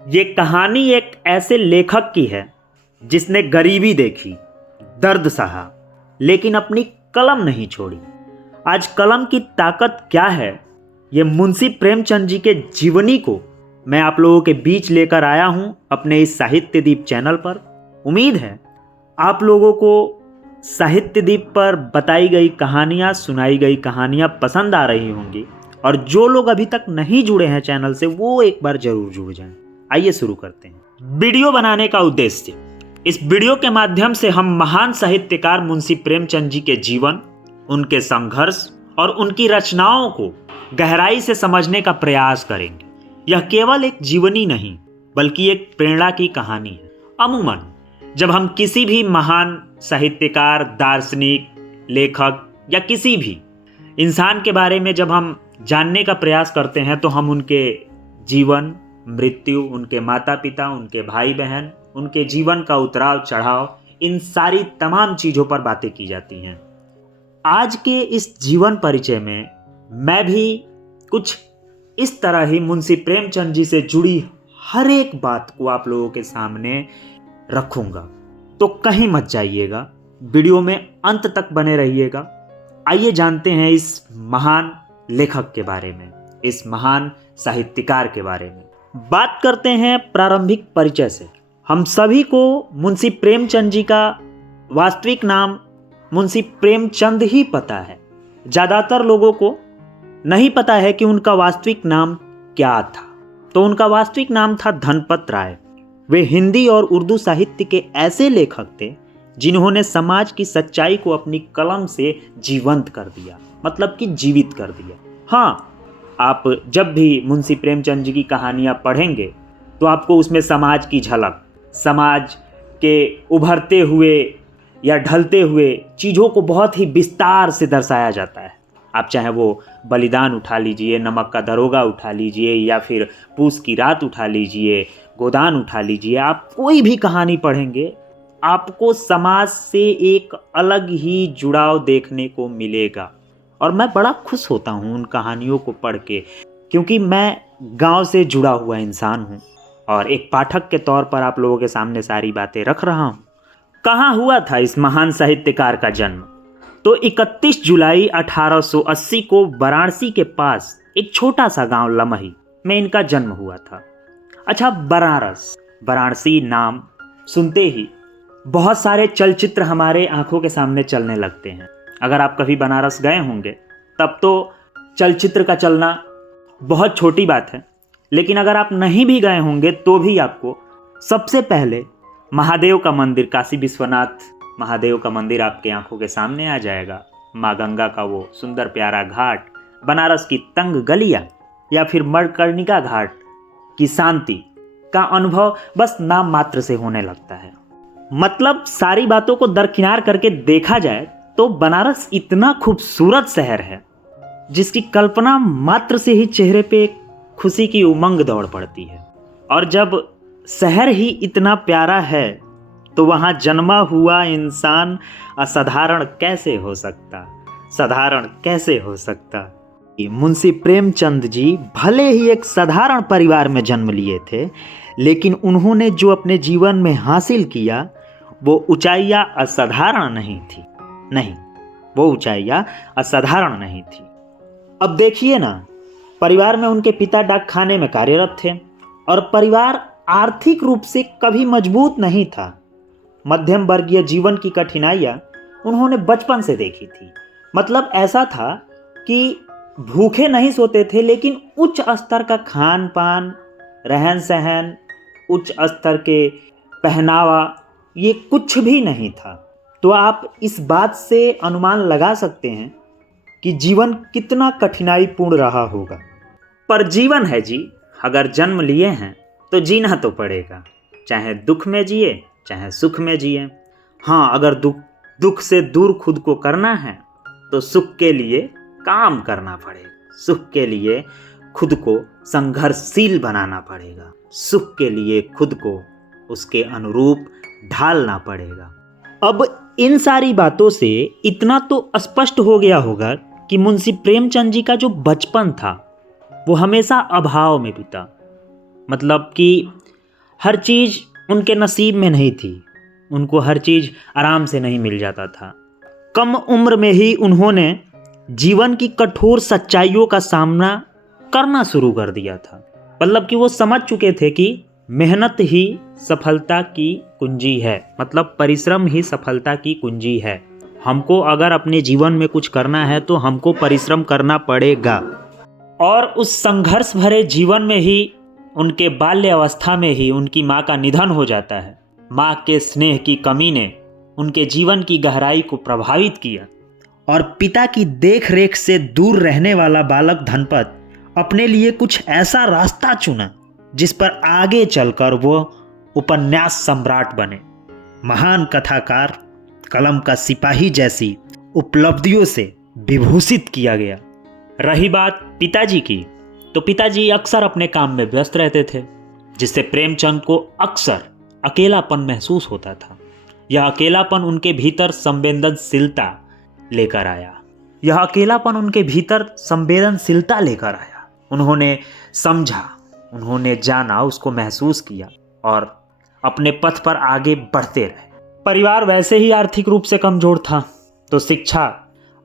ये कहानी एक ऐसे लेखक की है जिसने गरीबी देखी, दर्द सहा, लेकिन अपनी कलम नहीं छोड़ी। आज कलम की ताकत क्या है, ये मुंशी प्रेमचंद जी के जीवनी को मैं आप लोगों के बीच लेकर आया हूं अपने इस साहित्य दीप चैनल पर। उम्मीद है आप लोगों को साहित्य दीप पर बताई गई कहानियां, सुनाई गई कहानियां पसंद आ रही होंगी, और जो लोग अभी तक नहीं जुड़े हैं चैनल से वो एक बार जरूर जुड़ जाएं। आइए शुरू करते हैं। वीडियो बनाने का उद्देश्य, इस वीडियो के माध्यम से हम महान साहित्यकार मुंशी प्रेमचंद जी के जीवन, उनके संघर्ष और उनकी रचनाओं को गहराई से समझने का प्रयास करेंगे। यह केवल एक जीवनी नहीं बल्कि एक प्रेरणा की कहानी है। अमूमन जब हम किसी भी महान साहित्यकार, दार्शनिक, लेखक या किसी भी इंसान के बारे में जब हम जानने का प्रयास करते हैं तो हम उनके जीवन, मृत्यु, उनके माता पिता, उनके भाई बहन, उनके जीवन का उतराव चढ़ाव, इन सारी तमाम चीज़ों पर बातें की जाती हैं। आज के इस जीवन परिचय में मैं भी कुछ इस तरह ही मुंशी प्रेमचंद जी से जुड़ी हर एक बात को आप लोगों के सामने रखूंगा, तो कहीं मत जाइएगा, वीडियो में अंत तक बने रहिएगा। आइए जानते हैं इस महान लेखक के बारे में, इस महान साहित्यकार के बारे में। बात करते हैं प्रारंभिक परिचय से। हम सभी को मुंशी प्रेमचंद जी का वास्तविक नाम मुंशी प्रेमचंद ही पता है। ज़्यादातर लोगों को नहीं पता है कि उनका वास्तविक नाम क्या था। तो उनका वास्तविक नाम था धनपत राय। वे हिंदी और उर्दू साहित्य के ऐसे लेखक थे जिन्होंने समाज की सच्चाई को अपनी कलम से जीवंत कर दिया, मतलब कि जीवित कर दिया। हाँ, आप जब भी मुंशी प्रेमचंद जी की कहानियाँ पढ़ेंगे तो आपको उसमें समाज की झलक, समाज के उभरते हुए या ढलते हुए चीज़ों को बहुत ही विस्तार से दर्शाया जाता है। आप चाहे वो बलिदान उठा लीजिए, नमक का दरोगा उठा लीजिए, या फिर पूस की रात उठा लीजिए, गोदान उठा लीजिए, आप कोई भी कहानी पढ़ेंगे आपको समाज से एक अलग ही जुड़ाव देखने को मिलेगा। और मैं बड़ा खुश होता हूँ उन कहानियों को पढ़ के, क्योंकि मैं गांव से जुड़ा हुआ इंसान हूँ और एक पाठक के तौर पर आप लोगों के सामने सारी बातें रख रहा हूँ। कहाँ हुआ था इस महान साहित्यकार का जन्म? तो 31 जुलाई 1880 को वाराणसी के पास एक छोटा सा गांव लमही में इनका जन्म हुआ था। अच्छा, वाराणसी नाम सुनते ही बहुत सारे चलचित्र हमारे आंखों के सामने चलने लगते हैं। अगर आप कभी बनारस गए होंगे तब तो चलचित्र का चलना बहुत छोटी बात है, लेकिन अगर आप नहीं भी गए होंगे तो भी आपको सबसे पहले महादेव का मंदिर, काशी विश्वनाथ महादेव का मंदिर आपके आंखों के सामने आ जाएगा। माँ गंगा का वो सुंदर प्यारा घाट, बनारस की तंग गलियाँ, या फिर मणिकर्णिका घाट की शांति का अनुभव बस नाम मात्र से होने लगता है। मतलब सारी बातों को दरकिनार करके देखा जाए तो बनारस इतना खूबसूरत शहर है जिसकी कल्पना मात्र से ही चेहरे पे खुशी की उमंग दौड़ पड़ती है। और जब शहर ही इतना प्यारा है तो वहाँ जन्मा हुआ इंसान असाधारण कैसे हो सकता, साधारण कैसे हो सकता। मुंशी प्रेमचंद जी भले ही एक साधारण परिवार में जन्म लिए थे, लेकिन उन्होंने जो अपने जीवन में हासिल किया वो ऊंचाइयाँ असाधारण नहीं थी। नहीं, वो ऊंचाइयाँ असाधारण नहीं थी। अब देखिए ना, परिवार में उनके पिता डाक खाने में कार्यरत थे और परिवार आर्थिक रूप से कभी मजबूत नहीं था। मध्यम वर्गीय जीवन की कठिनाइयाँ उन्होंने बचपन से देखी थी। मतलब ऐसा था कि भूखे नहीं सोते थे, लेकिन उच्च स्तर का खान पान, रहन सहन, उच्च स्तर के पहनावा, ये कुछ भी नहीं था। तो आप इस बात से अनुमान लगा सकते हैं कि जीवन कितना कठिनाईपूर्ण रहा होगा। पर जीवन है जी, अगर जन्म लिए हैं तो जीना तो पड़ेगा, चाहे दुख में जिए चाहे सुख में जिए। हाँ, अगर दुख से दूर खुद को करना है तो सुख के लिए काम करना पड़ेगा, सुख के लिए खुद को संघर्षशील बनाना पड़ेगा, सुख के लिए खुद को उसके अनुरूप ढालना पड़ेगा। अब इन सारी बातों से इतना तो स्पष्ट हो गया होगा कि मुंशी प्रेमचंद जी का जो बचपन था वो हमेशा अभाव में बीता। मतलब कि हर चीज़ उनके नसीब में नहीं थी, उनको हर चीज़ आराम से नहीं मिल जाता था। कम उम्र में ही उन्होंने जीवन की कठोर सच्चाइयों का सामना करना शुरू कर दिया था। मतलब कि वो समझ चुके थे कि मेहनत ही सफलता की कुंजी है, मतलब परिश्रम ही सफलता की कुंजी है। हमको अगर अपने जीवन में कुछ करना है तो हमको परिश्रम करना पड़ेगा। और उस संघर्ष भरे जीवन में ही उनके बाल्य अवस्था में ही उनकी माँ का निधन हो जाता है। माँ के स्नेह की कमी ने उनके जीवन की गहराई को प्रभावित किया और पिता की देख रेख से दूर रहने वाला बालक धनपत अपने लिए कुछ ऐसा रास्ता चुना जिस पर आगे चलकर वो उपन्यास सम्राट बने। महान कथाकार, कलम का सिपाही जैसी उपलब्धियों से विभूषित किया गया। रही बात पिताजी की, तो पिताजी अक्सर अपने काम में व्यस्त रहते थे, जिससे प्रेमचंद को अक्सर अकेलापन महसूस होता था। यह अकेलापन उनके भीतर संवेदनशीलता लेकर आया। उन्होंने समझा, उन्होंने जाना, उसको महसूस किया और अपने पथ पर आगे बढ़ते रहे। परिवार वैसे ही आर्थिक रूप से कमजोर था, तो शिक्षा,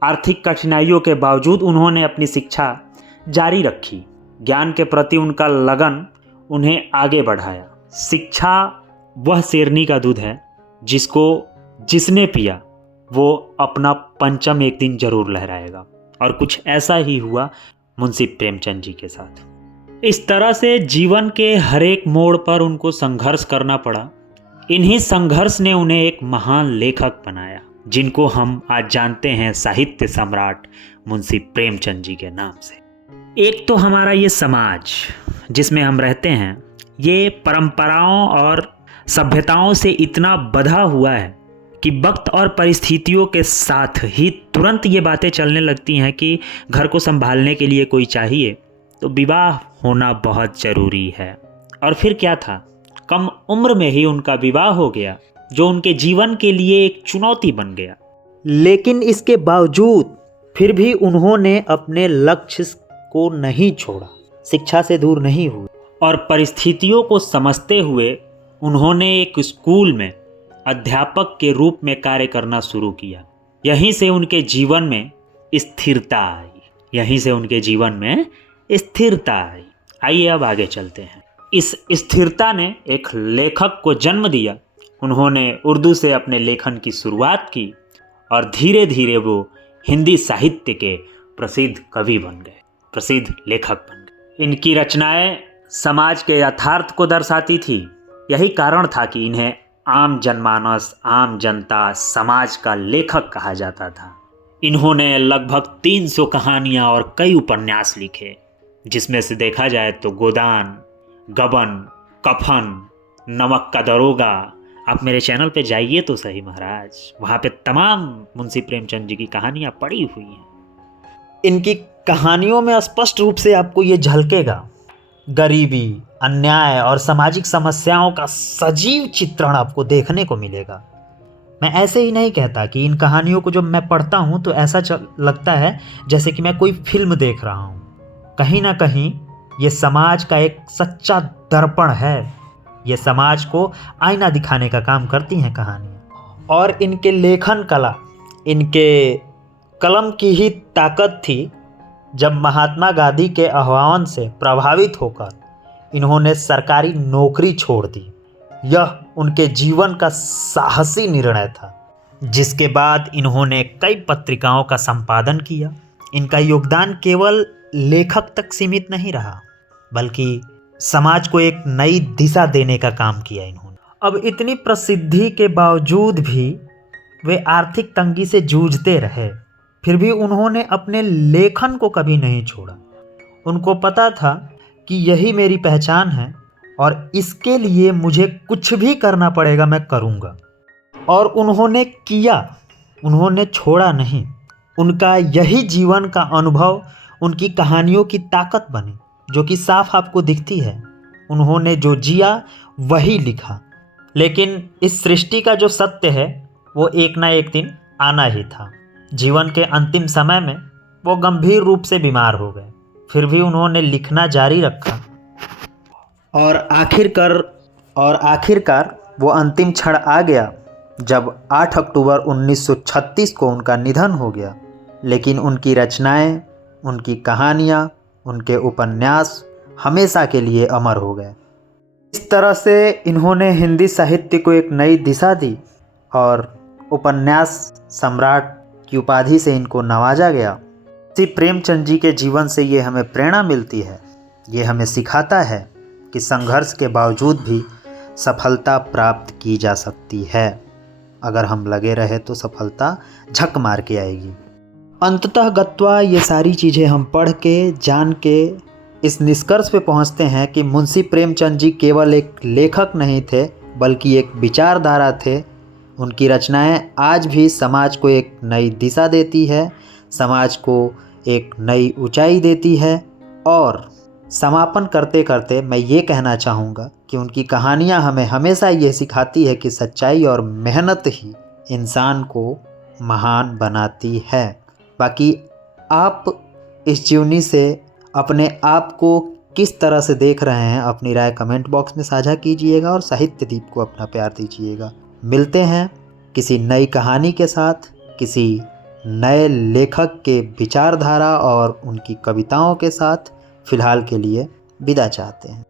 आर्थिक कठिनाइयों के बावजूद उन्होंने अपनी शिक्षा जारी रखी। ज्ञान के प्रति उनका लगन उन्हें आगे बढ़ाया। शिक्षा वह शेरनी का दूध है जिसने पिया वो अपना पंचम एक दिन जरूर लहराएगा। और कुछ ऐसा ही हुआ मुंशी प्रेमचंद जी के साथ। इस तरह से जीवन के हर एक मोड़ पर उनको संघर्ष करना पड़ा। इन्हीं संघर्ष ने उन्हें एक महान लेखक बनाया, जिनको हम आज जानते हैं साहित्य सम्राट मुंशी प्रेमचंद जी के नाम से। एक तो हमारा ये समाज जिसमें हम रहते हैं, ये परंपराओं और सभ्यताओं से इतना बंधा हुआ है कि वक्त और परिस्थितियों के साथ ही तुरंत ये बातें चलने लगती हैं कि घर को संभालने के लिए कोई चाहिए तो विवाह होना बहुत ज़रूरी है। और फिर क्या था, कम उम्र में ही उनका विवाह हो गया, जो उनके जीवन के लिए एक चुनौती बन गया। लेकिन इसके बावजूद फिर भी उन्होंने अपने लक्ष्य को नहीं छोड़ा, शिक्षा से दूर नहीं हुए और परिस्थितियों को समझते हुए उन्होंने एक स्कूल में अध्यापक के रूप में कार्य करना शुरू किया। यहीं से उनके जीवन में स्थिरता आई। आइए अब आगे चलते हैं। इस स्थिरता ने एक लेखक को जन्म दिया। उन्होंने उर्दू से अपने लेखन की शुरुआत की और धीरे धीरे वो हिंदी साहित्य के प्रसिद्ध कवि बन गए, प्रसिद्ध लेखक बन गए। इनकी रचनाएं समाज के यथार्थ को दर्शाती थी। यही कारण था कि इन्हें आम जनमानस, आम जनता, समाज का लेखक कहा जाता था। इन्होंने लगभग 300 कहानियाँ और कई उपन्यास लिखे, जिसमें से देखा जाए तो गोदान, गबन, कफन, नमक का दरोगा। आप मेरे चैनल पे जाइए तो सही महाराज, वहाँ पे तमाम मुंशी प्रेमचंद जी की कहानियाँ पड़ी हुई हैं। इनकी कहानियों में स्पष्ट रूप से आपको ये झलकेगा, गरीबी, अन्याय और सामाजिक समस्याओं का सजीव चित्रण आपको देखने को मिलेगा। मैं ऐसे ही नहीं कहता कि इन कहानियों को जब मैं पढ़ता हूँ तो ऐसा लगता है जैसे कि मैं कोई फिल्म देख रहा हूँ। कहीं ना कहीं ये समाज का एक सच्चा दर्पण है। ये समाज को आईना दिखाने का काम करती हैं कहानियाँ। और इनके लेखन कला, इनके कलम की ही ताकत थी। जब महात्मा गांधी के आह्वान से प्रभावित होकर इन्होंने सरकारी नौकरी छोड़ दी, यह उनके जीवन का साहसी निर्णय था, जिसके बाद इन्होंने कई पत्रिकाओं का संपादन किया। इनका योगदान केवल लेखक तक सीमित नहीं रहा, बल्कि समाज को एक नई दिशा देने का काम किया इन्होंने। अब इतनी प्रसिद्धि के बावजूद भी वे आर्थिक तंगी से जूझते रहे, फिर भी उन्होंने अपने लेखन को कभी नहीं छोड़ा। उनको पता था कि यही मेरी पहचान है और इसके लिए मुझे कुछ भी करना पड़ेगा, मैं करूँगा। और उन्होंने किया, उन्होंने छोड़ा नहीं। उनका यही जीवन का अनुभव उनकी कहानियों की ताकत बने, जो कि साफ आपको दिखती है। उन्होंने जो जिया वही लिखा। लेकिन इस सृष्टि का जो सत्य है वो एक ना एक दिन आना ही था। जीवन के अंतिम समय में वो गंभीर रूप से बीमार हो गए, फिर भी उन्होंने लिखना जारी रखा और आखिरकार और आखिरकार वो अंतिम क्षण आ गया जब 8 अक्टूबर 1936 को उनका निधन हो गया। लेकिन उनकी रचनाएं, उनकी कहानियाँ, उनके उपन्यास हमेशा के लिए अमर हो गए। इस तरह से इन्होंने हिंदी साहित्य को एक नई दिशा दी और उपन्यास सम्राट की उपाधि से इनको नवाजा गया। श्री प्रेमचंद जी के जीवन से ये हमें प्रेरणा मिलती है। ये हमें सिखाता है कि संघर्ष के बावजूद भी सफलता प्राप्त की जा सकती है। अगर हम लगे रहे तो सफलता झक मार के आएगी। अंततः गत्वा ये सारी चीज़ें हम पढ़ के, जान के इस निष्कर्ष पे पहुंचते हैं कि मुंशी प्रेमचंद जी केवल एक लेखक नहीं थे, बल्कि एक विचारधारा थे। उनकी रचनाएं आज भी समाज को एक नई दिशा देती है, समाज को एक नई ऊंचाई देती है। और समापन करते करते मैं ये कहना चाहूँगा कि उनकी कहानियाँ हमें हमेशा ये सिखाती है कि सच्चाई और मेहनत ही इंसान को महान बनाती है। बाकी आप इस जीवनी से अपने आप को किस तरह से देख रहे हैं, अपनी राय कमेंट बॉक्स में साझा कीजिएगा और साहित्य दीप को अपना प्यार दीजिएगा। मिलते हैं किसी नई कहानी के साथ, किसी नए लेखक के विचारधारा और उनकी कविताओं के साथ। फिलहाल के लिए विदा चाहते हैं।